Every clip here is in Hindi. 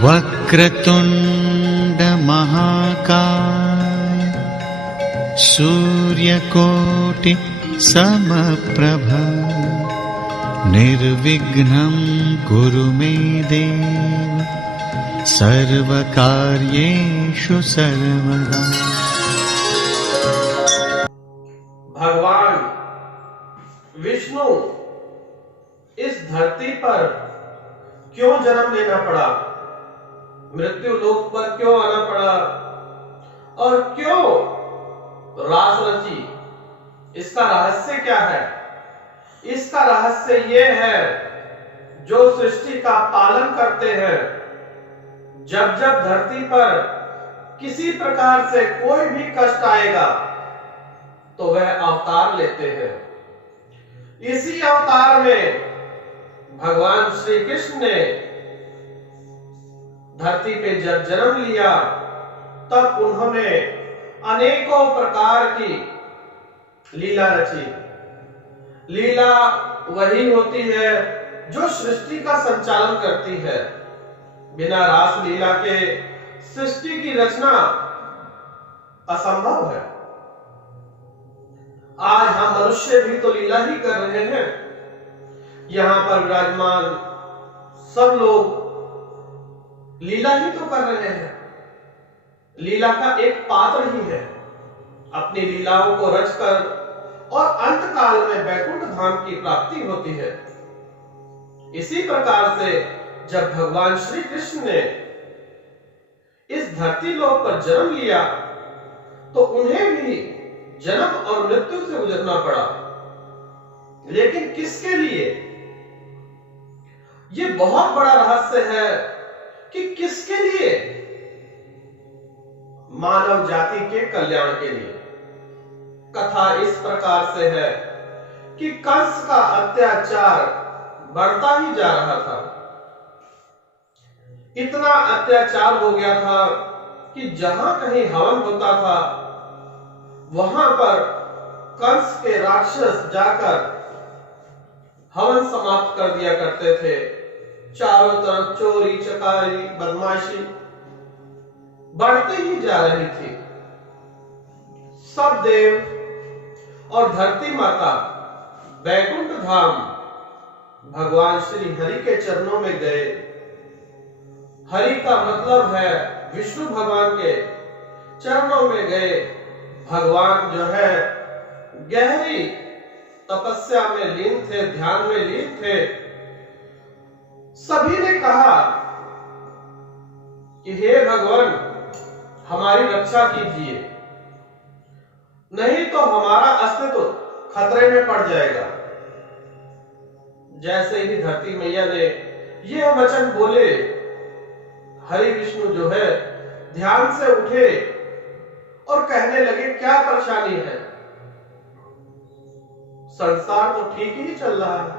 वक्रतुंड महाकाय सूर्यकोटि समप्रभ निर्विघ्नं कुरु मे देव सर्वकार्येषु सर्वदा। भगवान विष्णु इस धरती पर क्यों जन्म लेना पड़ा, मृत्यु लोक पर क्यों आना पड़ा और क्यों रास रची, इसका रहस्य क्या है? इसका रहस्य ये है, जो सृष्टि का पालन करते हैं, जब जब धरती पर किसी प्रकार से कोई भी कष्ट आएगा तो वह अवतार लेते हैं। इसी अवतार में भगवान श्री कृष्ण ने धरती पे जब जन्म लिया तब उन्होंने अनेकों प्रकार की लीला रची। लीला वही होती है जो सृष्टि का संचालन करती है। बिना रास लीला के सृष्टि की रचना असंभव है। आज हम मनुष्य भी तो लीला ही कर रहे हैं। यहां पर विराजमान सब लोग लीला ही तो कर रहे हैं। लीला का एक पात्र ही है। अपनी लीलाओं को रचकर और अंत काल में वैकुंठ धाम की प्राप्ति होती है। इसी प्रकार से जब भगवान श्री कृष्ण ने इस धरती लोक पर जन्म लिया तो उन्हें भी जन्म और मृत्यु से गुजरना पड़ा। लेकिन किसके लिए? ये बहुत बड़ा रहस्य है कि किसके लिए? मानव जाति के कल्याण के लिए। कथा इस प्रकार से है कि कंस का अत्याचार बढ़ता ही जा रहा था। इतना अत्याचार हो गया था कि जहां कहीं हवन होता था वहां पर कंस के राक्षस जाकर हवन समाप्त कर दिया करते थे। चारों तरफ चोरी चकारी बदमाशी बढ़ती ही जा रही थी। सब देव और धरती माता वैकुंठ धाम भगवान श्री हरि के चरणों में गए। हरि का मतलब है विष्णु भगवान के चरणों में गए। भगवान जो है गहरी तपस्या में लीन थे, ध्यान में लीन थे। सभी ने कहा कि हे भगवान, हमारी रक्षा कीजिए, नहीं तो हमारा अस्तित्व खतरे में पड़ जाएगा। जैसे ही धरती मैया ने यह वचन बोले, हरि विष्णु जो है ध्यान से उठे और कहने लगे, क्या परेशानी है? संसार तो ठीक ही चल रहा है।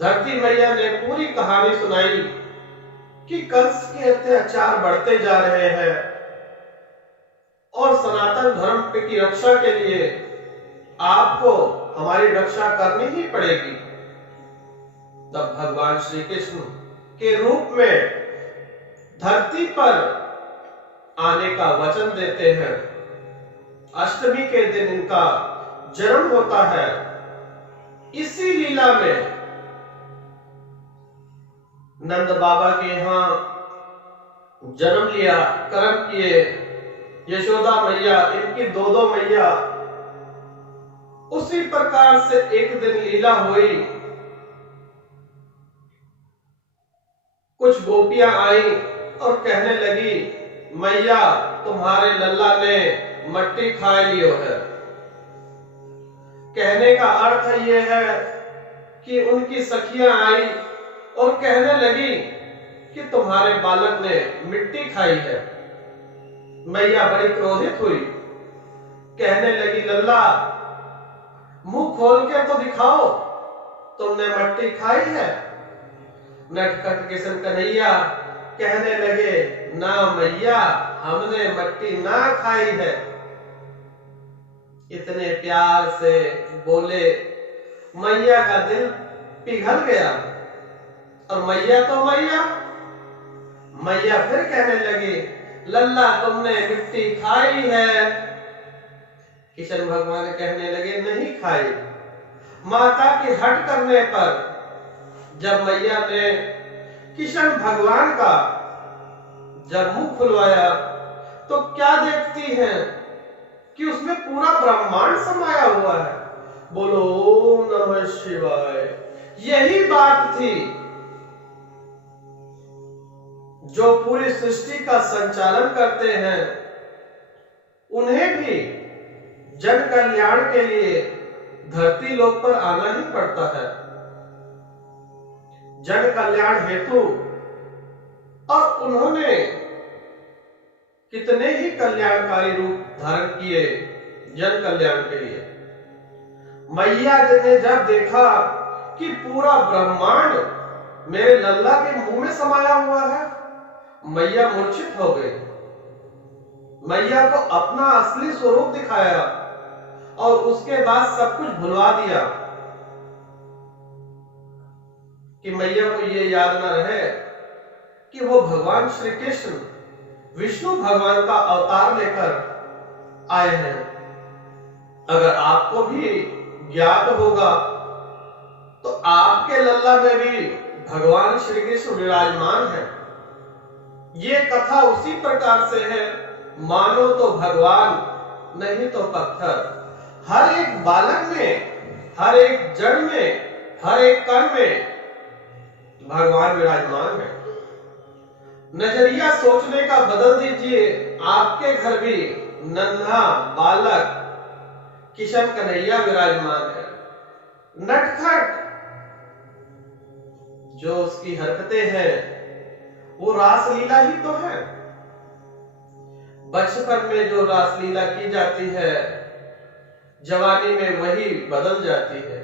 धरती मैया ने पूरी कहानी सुनाई कि कंस के अत्याचार बढ़ते जा रहे हैं और सनातन धर्म की रक्षा के लिए आपको हमारी रक्षा करनी ही पड़ेगी। तब भगवान श्री कृष्ण के रूप में धरती पर आने का वचन देते हैं। अष्टमी के दिन इनका जन्म होता है। इसी लीला में नंद बाबा के यहां जन्म लिया, कर्म किए। यशोदा मैया, इनकी दो मैया। उसी प्रकार से एक दिन लीला हुई। कुछ गोपियां आई और कहने लगी, मैया तुम्हारे लल्ला ने मट्टी खा लियो है। कहने का अर्थ यह है कि उनकी सखियां आई और कहने लगी कि तुम्हारे बालक ने मिट्टी खाई है। मैया बड़ी क्रोधित हुई, कहने लगी, लल्ला मुंह खोल के तो दिखाओ, तुमने मट्टी खाई है? नटखट किशन कन्हैया कहने लगे, ना मैया, हमने मट्टी ना खाई है। इतने प्यार से बोले, मैया का दिल पिघल गया। और मैया तो मैया, मैया फिर कहने लगी, लल्ला तुमने मिट्टी खाई है? किशन भगवान कहने लगे, नहीं खाई। माता की हट करने पर जब मैया ने किशन भगवान का जब मुंह खुलवाया तो क्या देखती हैं कि उसमें पूरा ब्रह्मांड समाया हुआ है। बोलो ओम नमः शिवाय। यही बात थी जो पूरी सृष्टि का संचालन करते हैं, उन्हें भी जन कल्याण के लिए धरती लोक पर आना ही पड़ता है। जन कल्याण हेतु, और उन्होंने कितने ही कल्याणकारी रूप धारण किए जन कल्याण के लिए। मैया ने जब देखा कि पूरा ब्रह्मांड मेरे लल्ला के मुंह में समाया हुआ है, मैया मूर्छित हो गई। मैया को अपना असली स्वरूप दिखाया और उसके बाद सब कुछ भुलवा दिया कि मैया को ये याद न रहे कि वो भगवान श्री कृष्ण विष्णु भगवान का अवतार लेकर आए हैं। अगर आपको भी ज्ञात होगा तो आपके लल्ला में भी भगवान श्री कृष्ण विराजमान है। ये कथा उसी प्रकार से है, मानो तो भगवान नहीं तो पत्थर। हर एक बालक में, हर एक जड़ में, हर एक कण में भगवान विराजमान है। नजरिया सोचने का बदल दीजिए। आपके घर भी नन्हा बालक किशन कन्हैया विराजमान है। नटखट जो उसकी हरकतें हैं वो रासलीला ही तो है। बचपन में जो रासलीला की जाती है, जवानी में वही बदल जाती है।